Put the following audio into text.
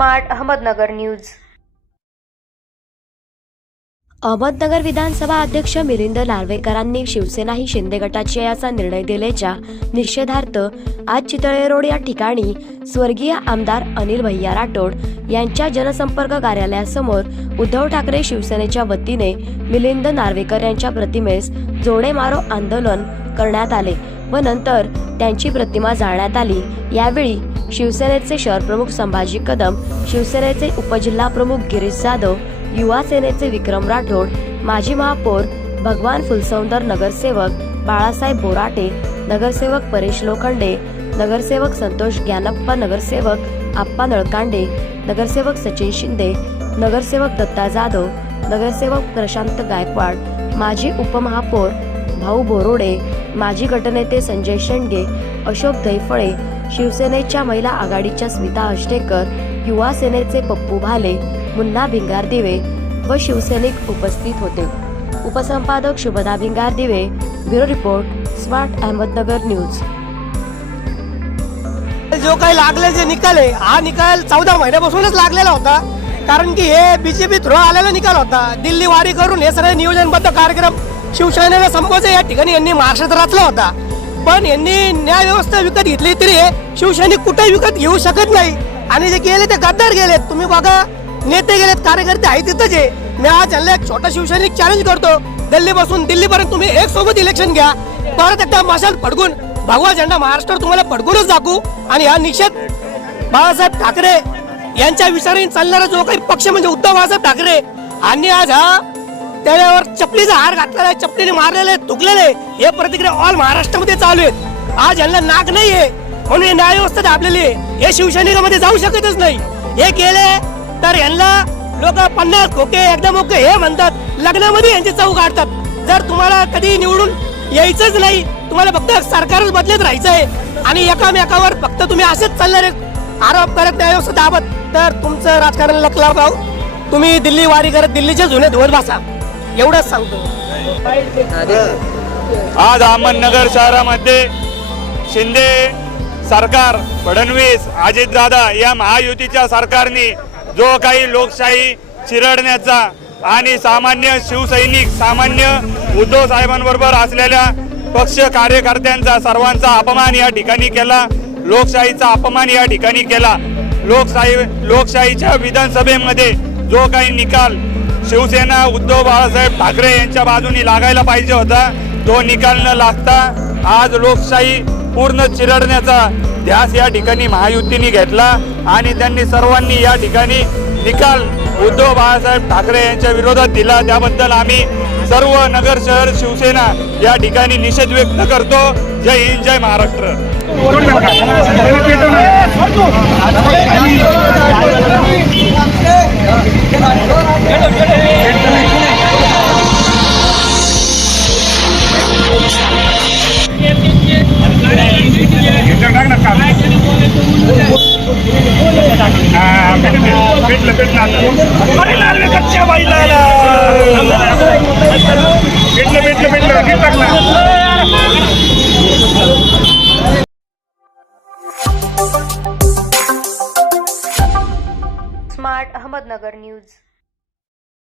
Smart Ahmednagar news. Ahmednagar Vidhansabha अध्यक्ष मिलिंद नार्वेकरांनी शिवसेना ही शिंदे गटाची याचा निर्णय दिल्याच्या निषेधार्थ आज चितळे रोड या ठिकाणी स्वर्गीय आमदार अनिल भैया राठोड यांच्या जनसंपर्क कार्यालयासमोर उद्धव ठाकरे शिवसेनेच्या वतीने मिलिंद नार्वेकर यांच्या प्रतिमेस जोडे मारो आंदोलन करण्यात आले व नंतर त्यांची प्रतिमा जाळण्यात आली। यावेळी शिवसेनेचे शहर प्रमुख संभाजी कदम, शिवसेनेचे उपजिल्हा प्रमुख गिरीश जाधव, युवा सेनेचे विक्रम राठोड, माजी महापौर भगवान फुलसौंदर, नगरसेवक बाळासाहेब बोराटे, नगरसेवक परेश लोखंडे, नगरसेवक संतोष ज्ञानप्पा, नगरसेवक आप्पा नळकांडे, नगरसेवक सचिन शिंदे, नगरसेवक दत्ता जाधव, नगरसेवक प्रशांत गायकवाड, माजी उपमहापौर भाऊ बोरोडे, माजी गटनेते संजय शेंडगे, अशोक दैफळे, शिवसेनेच्या महिला आघाडीच्या स्मिता अष्टेकर, युवा सेनेचे पप्पू भाले, मुन्ना भिंगारदिवे व शिवसैनिक उपस्थित होते। उपसंपादक Shubhada Bhingardive, bureau report smart Ahmednagar news. जो काही लागले जे निकाल आहे, हा निकाल 14 महिन्यापासूनच लागलेला होता, कारण की हे बीजेपी थ्रू आलेला निकाल होता। दिल्ली वारी करून हे सगळे नियोजनबद्ध कार्यक्रम शिवसेनेला संपवायचा या ठिकाणी यांनी महाराष्ट्रात रचला होता, पण यांनी न्याय व्यवस्था विकत घेतली तरी शिवसैनिक कुठे विकत घेऊ शकत नाही आणि जे गेले ते गद्दार गेलेत। तुम्ही बघा, नेते गेलेत, कार्यकर्ते आहेत तिथंच आहे। मी आज यांना एक छोटा शिवसैनिक चॅलेंज करतो, दिल्लीपासून दिल्लीपर्यंत तुम्ही एक सोबत इलेक्शन घ्या, परत एकदा मशाल फडकून भगवा झेंडा महाराष्ट्रावर तुम्हाला फडकूनच दाखवू। आणि हा निषेध बाळासाहेब ठाकरे यांच्या विचाराने चालणारा जो काही पक्ष म्हणजे उद्धव बाळासाहेब ठाकरे यांनी आज हा त्याच्यावर चपलीचा हार घातलेला आहे, चपलीने मारलेले, तुकलेले, हे प्रतिक्रिया ऑल महाराष्ट्रामध्ये चालू आहेत। आज यांना नाक नाहीये म्हणून हे न्याय व्यवस्था दाबलेली आहे, हे शिवसैनिकामध्ये जाऊ शकतच नाही। हे गेले तर यांना लोक 50 खोके एकदम ओके हे म्हणतात, लग्नामध्ये यांची चव काढतात। जर तुम्हाला कधी निवडून यायचंच नाही, तुम्हाला फक्त सरकारच बदलत राहायचं आहे आणि एकामेकावर फक्त तुम्ही असेच चालणारे आरोप करत न्याय व्यवस्था दाबत, तर तुमचं राजकारण लकला भाऊ, तुम्ही दिल्ली वारी करत दिल्लीचे जुने धुवत बसा, एवढंच सांगतो। आज अहमदनगर शहरामध्ये शिंदे सरकार, फडणवीस, अजितदादा या महायुतीच्या सरकारने जो काही लोकशाही चिरडण्याचा आणि सामान्य शिवसैनिक, सामान्य उद्धव साहेबांबरोबर असलेल्या पक्ष कार्यकर्त्यांचा सर्वांचा अपमान या ठिकाणी केला, लोकशाहीचा अपमान या ठिकाणी केला। लोकशाहीच्या विधानसभेमध्ये जो काही निकाल शिवसेना उद्धव बाळासाहेब ठाकरे यांच्या बाजूने लागायला पाहिजे होता, तो निकाल न लागता आज लोकशाही पूर्ण चिरडण्याचा ध्यास या ठिकाणी महायुतीने घेतला आणि त्यांनी सर्वांनी या ठिकाणी निकाल उद्धव बाळासाहेब ठाकरे यांच्या विरोधात दिला। त्याबद्दल आम्ही सर्व नगर शहर शिवसेना या ठिकाणी निषेध व्यक्त करतो। जय हिंद, जय महाराष्ट्र। भेटलं